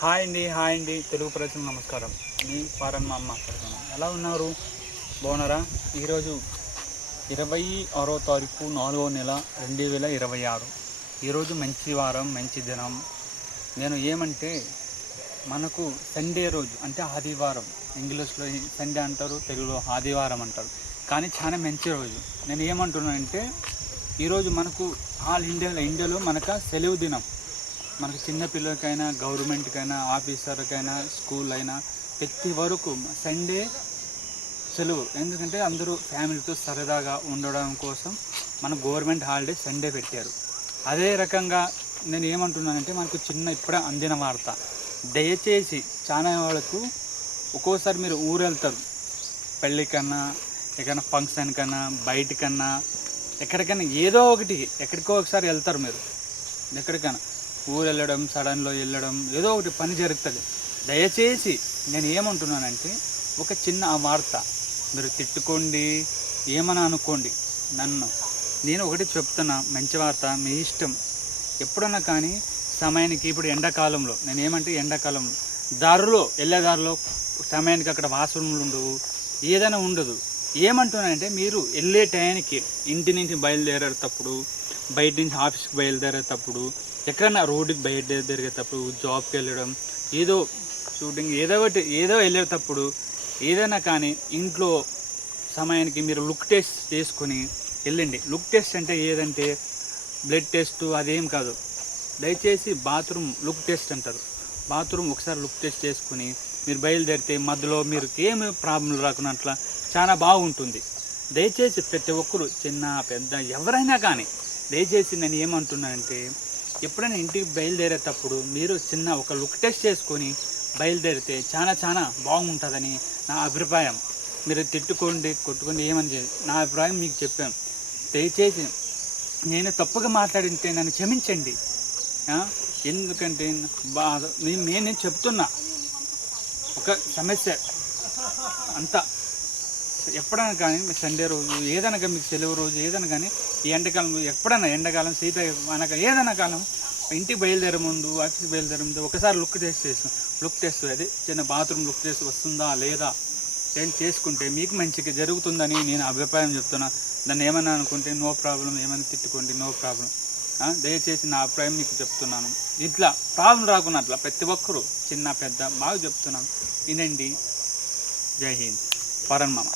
Hi అండి తెలుగు ప్రజలకు నమస్కారం. మీ ఫారెన్ మామ మాట్లాడుతున్నాను. ఎలా ఉన్నారు? బాగున్నారా? ఈరోజు 26వ తారీఖు 4వ నెల 2026. ఈరోజు మంచి వారం, మంచి దినం. నేను ఏమంటే మనకు సండే రోజు అంటే ఆదివారం, ఇంగ్లీష్లో సండే అంటారు, తెలుగులో ఆదివారం అంటారు, కానీ చాలా మంచి రోజు. నేను ఏమంటున్నానంటే ఈరోజు మనకు ఇండియాలో మనకు సెలవు దినం. మనకు చిన్నపిల్లలకైనా, గవర్నమెంట్కైనా, ఆఫీసర్కైనా, స్కూల్ అయినా ప్రతి వరకు సండే సెలవు. ఎందుకంటే అందరూ ఫ్యామిలీతో సరదాగా ఉండడం కోసం మన గవర్నమెంట్ హాలిడే సండే పెట్టారు. అదే రకంగా నేను ఏమంటున్నానంటే మనకు ఇప్పుడే అందిన వార్త. దయచేసి చాలా వాళ్ళకు ఒక్కోసారి మీరు ఊరు వెళ్తారు, పెళ్ళికన్నా, ఎక్కడైనా ఫంక్షన్ కన్నా, బయటికన్నా, ఎక్కడికైనా ఏదో ఎక్కడికో ఒకసారి వెళ్తారు మీరు. ఎక్కడికైనా ఊరు వెళ్ళడం, సడన్లో వెళ్ళడం, ఏదో ఒకటి పని జరుగుతుంది. దయచేసి నేను ఏమంటున్నానంటే ఒక చిన్న వార్త, మీరు తిట్టుకోండి, ఏమని అనుకోండి నేను ఒకటి చెప్తున్నా, మంచి వార్త, మీ ఇష్టం. ఎప్పుడన్నా కానీ సమయానికి, ఇప్పుడు ఎండాకాలంలో ఎండాకాలంలో వెళ్ళే దారిలో సమయానికి అక్కడ వాష్రూమ్లు ఉండవు, ఏదైనా ఉండదు. ఏమంటున్నానంటే మీరు వెళ్ళే టైంకి ఇంటి నుంచి బయలుదేరేటప్పుడు, బయట నుంచి ఆఫీస్కి బయలుదేరేటప్పుడు, ఎక్కడన్నా రోడ్డుకి బయలుదేరేటప్పుడు, జాబ్కి వెళ్ళడం, ఏదో షూటింగ్, ఏదో వెళ్ళేటప్పుడు, ఏదైనా కానీ ఇంట్లో సమయానికి మీరు లుక్ టెస్ట్ చేసుకొని వెళ్ళండి. లుక్ టెస్ట్ అంటే ఏదంటే బ్లడ్ టెస్ట్ అదేం కాదు. దయచేసి బాత్రూమ్ లుక్ టెస్ట్ అంటారు. బాత్రూమ్ ఒకసారి లుక్ టెస్ట్ చేసుకుని మీరు బయలుదేరితే మధ్యలో మీరు ఏమి ప్రాబ్లం రాకున్నట్ల చాలా బాగుంటుంది. దయచేసి ప్రతి ఒక్కరు, చిన్న పెద్ద ఎవరైనా కానీ, దయచేసి నేను ఏమంటున్నానంటే ఎప్పుడైనా ఇంటికి బయలుదేరేటప్పుడు మీరు ఒక లుక్ టెస్ట్ చేసుకొని బయలుదేరితే చాలా బాగుంటుందని నా అభిప్రాయం. మీరు తిట్టుకోండి, కొట్టుకోండి, ఏమని చేయాలి, నా అభిప్రాయం మీకు చెప్పాను. దయచేసి నేను తప్పుగా మాట్లాడితే నన్ను క్షమించండి. ఎందుకంటే నేను చెప్తున్నా ఒక సమస్య అంతా. ఎప్పుడైనా కానీ సండే రోజు, ఏదైనా కానీ మీకు సెలవు రోజు, ఏదైనా కానీ ఈ ఎండాకాలం, ఎప్పుడైనా ఎండాకాలం, శీత అనక ఏదైనా కాలం, ఇంటికి బయలుదేరే ముందు, ఆఫీస్కి బయలుదేరే ముందు ఒకసారి లుక్ టెస్ట్ అది చిన్న బాత్రూమ్ లుక్ టెస్ట్ వస్తుందా లేదా ఏం చేసుకుంటే మీకు మంచిగా జరుగుతుందని నేను అభిప్రాయం చెప్తున్నా. దాన్ని ఏమైనా అనుకుంటే నో ప్రాబ్లం, ఏమైనా తిట్టుకోండి, నో ప్రాబ్లం. దయచేసి నా అభిప్రాయం మీకు చెప్తున్నాను. ఇట్లా ప్రాబ్లం రాకుండా అట్లా ప్రతి ఒక్కరు, చిన్న పెద్ద బాగా చెప్తున్నాను, వినండి. జై హింద్. ఫారెన్ మామ.